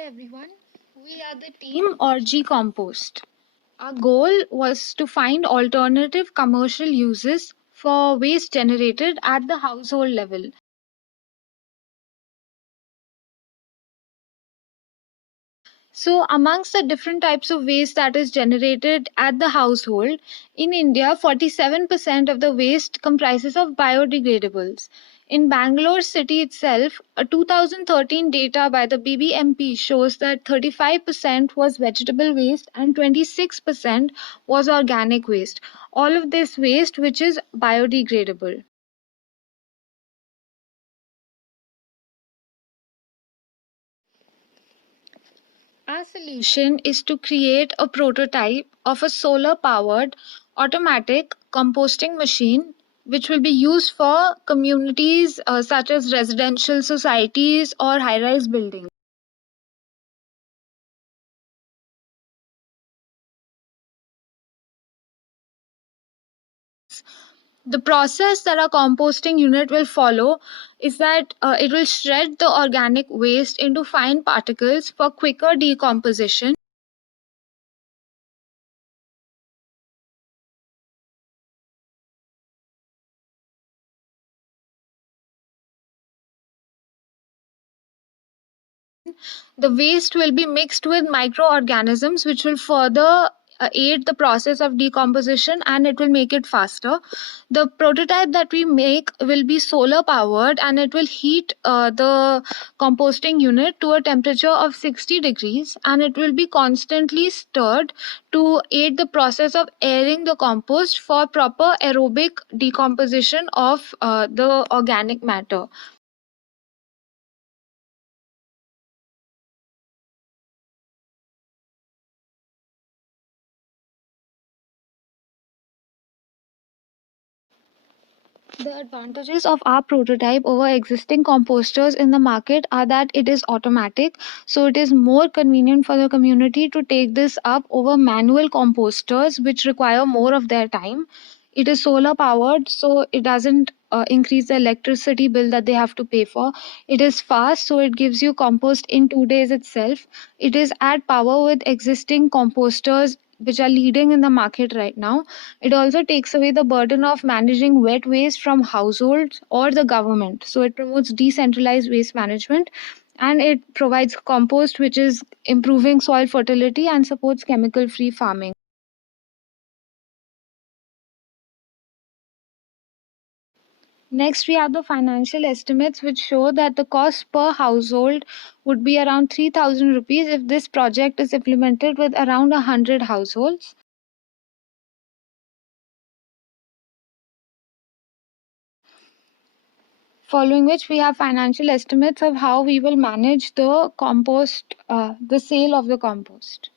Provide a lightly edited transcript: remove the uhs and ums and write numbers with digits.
Hi everyone, we are the team Org Compost. Our goal was to find alternative commercial uses for waste generated at the household level. So, amongst the different types of waste that is generated at the household, in India, 47% of the waste comprises of biodegradables. In Bangalore city itself, a 2013 data by the BBMP shows that 35% was vegetable waste and 26% was organic waste. All of this waste which is biodegradable. Our solution is to create a prototype of a solar powered automatic composting machine which will be used for communities such as residential societies or high rise buildings. The process that our composting unit will follow is that it will shred the organic waste into fine particles for quicker decomposition. The waste will be mixed with microorganisms which will further aid the process of decomposition and it will make it faster. The prototype that we make will be solar powered and it will heat the composting unit to a temperature of 60 degrees and it will be constantly stirred to aid the process of airing the compost for proper aerobic decomposition of the organic matter. The advantages of our prototype over existing composters in the market are that it is automatic, so it is more convenient for the community to take this up over manual composters, which require more of their time. It is solar powered, so it doesn't increase the electricity bill that they have to pay for. It is fast, so it gives you compost in 2 days itself. It is at power with existing composters which are leading in the market right now. It also takes away the burden of managing wet waste from households or the government. So it promotes decentralized waste management and it provides compost, which is improving soil fertility and supports chemical free farming. Next, we have the financial estimates, which show that the cost per household would be around 3,000 rupees if this project is implemented with around 100 households. Following which, we have financial estimates of how we will manage the compost, the sale of the compost.